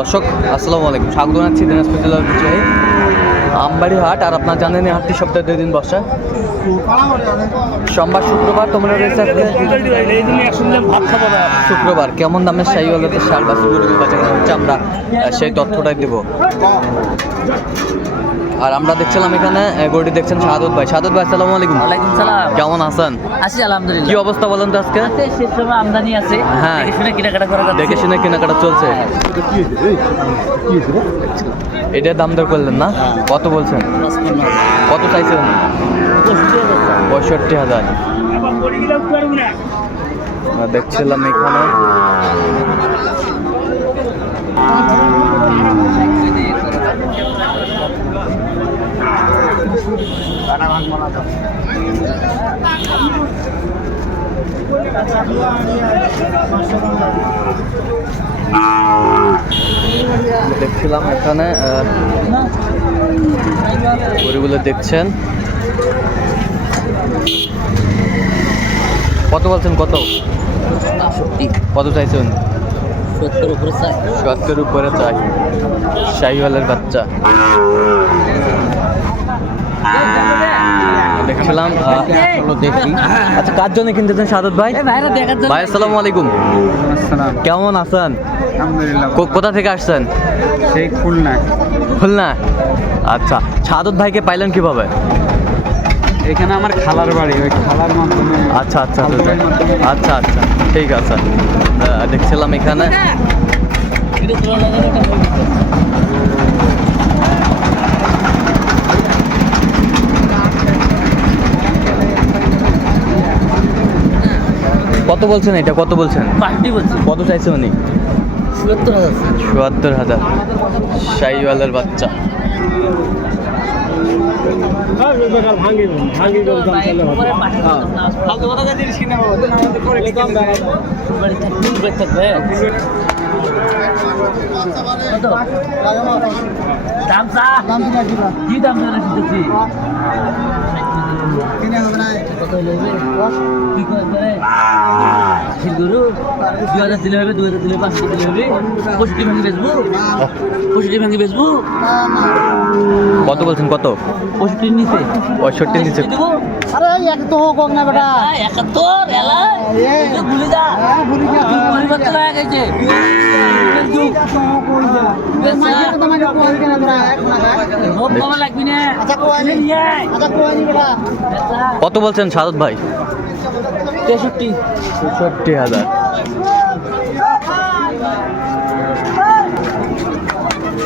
দর্শক, আসসালামু আলাইকুম। স্বাগত জানাচ্ছি দিনাজপুর জেলার বিজয়ী আমবাড়ি হাট। আর আপনার জানেন এই হাটটি সপ্তাহে দুই দিন বসে। সোমবার, শুক্রবার, তোমরা শুক্রবার, কেমন দামের সাই হলতে সার বা বাজার হচ্ছে আমরা সেই তথ্যটাই দেব। আর আমরা দেখছিলাম এখানে গরুটি দেখছেন শাহাদত ভাই। শাহাদত ভাই আসসালামু আলাইকুম। ওয়ালাইকুম সালাম। কেমন আছেন? আছি আলহামদুলিল্লাহ। কি অবস্থা বলেন তো আজকে? শেষ সময় আমদানি আছে। হ্যাঁ। দেখে শুনে কেনাকাটা করা যাচ্ছে দেখে শুনে কেনাকাটা চলছে। এটা দাম দর করলেন না? কত বলছেন? কত চাইছেন? পঁয়ষট্টি হাজার। দেখছিলাম এখানে। দেখছিলাম এখানে আহ, গরুগুলো দেখছেন। কত বলছেন কত? কত চাইছেন? সত্তর উপরে চাই। সত্তর উপরে চাই। শাহিওয়ালের বাচ্চা। দেখছিলাম আহ, দেখি। আচ্ছা কার জন্য কিনতেছেন সাদত ভাই? ভাই আসসালামু আলাইকুম। কেমন আছেন? কো- কোথা থেকে আসছেন? সেই খুলনা। খুলনা? আচ্ছা সাদত ভাইকে পাইলেন কীভাবে? এখানে আমার খালার বাড়ি ওই খালার মাধ্যমে আচ্ছা আচ্ছা ভাইয়ের মাধ্যমে আচ্ছা আচ্ছা ঠিক আছে। দেখছিলাম এখানে এটা তোলা লাগানো ওটা হয়ে গেছে। কত বলছেন এটা? কত বলছেন? পার্টি বলছেন কত চাইছে উনি? সত্তর হাজার। চুয়াত্তর হাজার। শাহিওয়ালের বাচ্চা। কি দাম জানা কি করে দুই হাজার দিলে হবে দুই হাজার দিলে পাঁচশো দিলে হবে। পঁয়ষট্টি ভাঙি বেচবো? পঁয়ষট্টি ভাঙি বেচবো? কত বলছেন কত? পঁয়ষট্টির নিচে। পঁয়ষট্টির নিচে। দেবো? আরে এক তো হোক না বেটা। ভুলে যা পরিবর্তন হয়ে গেছে। আচ্ছা আচ্ছা। কত বলছেন সাদত ভাই? তেষট্টি। তেষট্টি হাজার।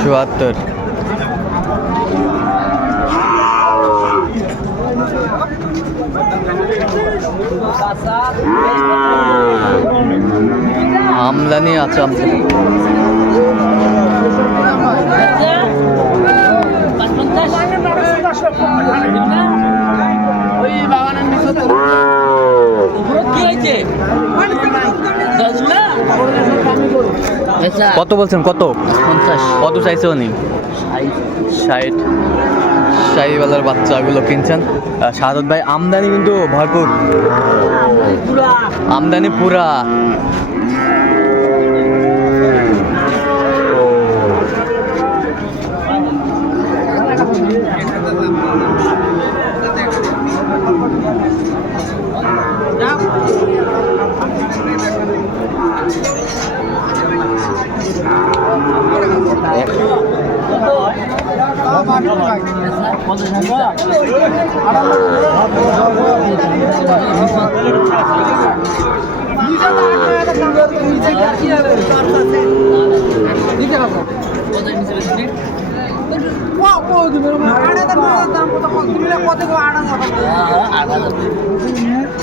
চুয়াত্তর। আমদানি আছে আমাদের কত বলছেন? কত? কত চাইছে উনি? ষাট। শাহিওয়ালার বাচ্চাগুলো কিনছেন। শাহাদ ভাই আমদানি কিন্তু ভরপুর। আমদানি পুরা।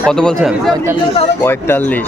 কত বলছেন? পঁয়তাল্লিশ।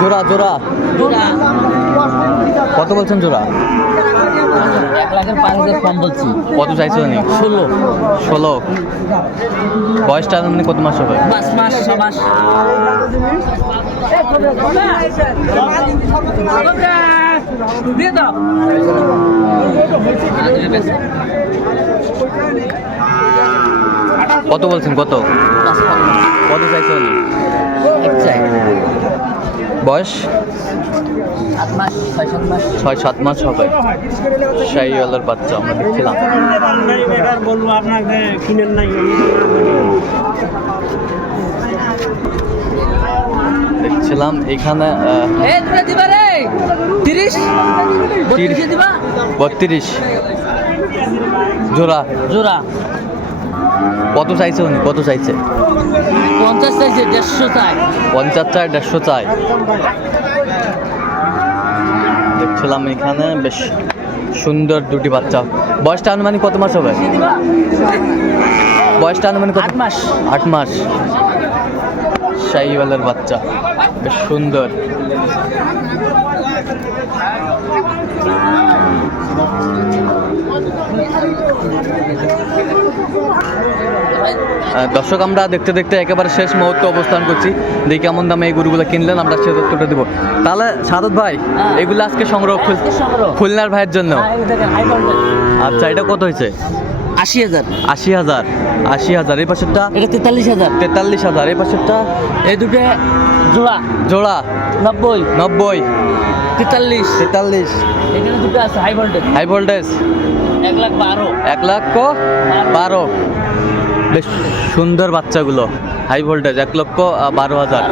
জোড়া জোড়া। কত বলছেন জোড়া? পাঁচ কম বলছি কত চাইছো নি ষোলো। ষোলো। বয়সটা মানে কত মাস হবে? মাস ছ মাস। দিয়ে দাও কত বলছেন কত? কত চাইছো নি চাই। বয়স? মাস ছয় সাত মাস। হবে। শাহিওয়ালার বাচ্চা আমরা দেখছিলাম। বলব আপনাকে কিনেন নাই দেখছিলাম এখানে তিরিশ? বত্রিশ জোড়া। জোড়া। কত চাইছে উনি? কত চাইছে? পঞ্চাশ চাইছে দেড়শো চাই। পঞ্চাশ চাই দেড়শো চাই। দেখছিলাম এখানে বেশ সুন্দর দুটি বাচ্চা। বয়সটা আনুমানিক কত মাস হবে? বয়সটা আনুমানিক কত? আট মাস। আট মাস। শাহিওয়ালার বাচ্চা। বেশ সুন্দর। দর্শক আমরা দেখতে দেখতে একেবারে শেষ মুহূর্তে অবস্থান করছি দেখি কেমন দামে এই গরুগুলো কিনলেন আমরা সে তথ্যটা দেবো তাহলে সাদত ভাই হ্যাঁ। এগুলো আজকে সংগ্রহ। খুলনার ভাইয়ের জন্য হ্যাঁ। আচ্ছা এটা কত হয়েছে আশি হাজার। আশি হাজার আশি হাজার। এই পাশেরটা? এটা তেতাল্লিশ হাজার। তেতাল্লিশ হাজার। এই পাশেরটা? এই দুটো জোড়া। জোড়া। নব্বই। নব্বই। তেতাল্লিশ। তেতাল্লিশ। এখানে দুটো আছে হাই ভোল্টেজ হাই ভোল্টেজ এক লাখ বারো। এক লাখ বারো। বেশ সুন্দর বাচ্চাগুলো। হাই ভোল্টেজ এক লক্ষ বারো হাজার।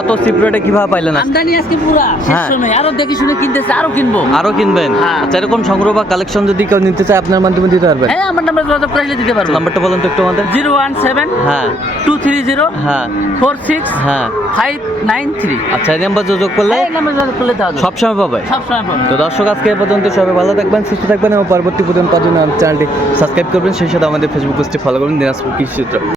এত সিপ্রেটে কীভাবে পাইলেন? আমদানি আজকে পুরা শেষ হ্যাঁ। সময়। আরও দেখি শুনে কিনতেছে আরও কিনবো। আরও কিনবেন? হ্যাঁ। আচ্ছা এরকম সংগ্রহ বা কালেকশন যদি কেউ নিতে চায় আপনার মাধ্যমে দিতে পারবেন? হ্যাঁ আমার নাম্বার যোগাযোগ করে দিতে পারব। নাম্বারটা বলুন তো একটু আমাদের। জিরো ওয়ান সেভেন হ্যাঁ। টু থ্রি জিরো হ্যাঁ। ফোর সিক্স হ্যাঁ। Five nine three. আচ্ছা এই নাম্বার যোগাযোগ করলে এই নাম্বার যোগাযোগ করলে সবসময় পাবে? সবসময় পাবো। তো দর্শক আজকে এ পর্যন্ত সবাই ভালো থাকবেন সুস্থ থাকবেন এবং পরবর্তী পর্যন্ত চ্যানেলটি সাবস্ক্রাইব করবেন। সেই সাথে আমাদের ফেসবুক পেজটি ফলো করবেন দিনাজপুর কৃষি চিত্র।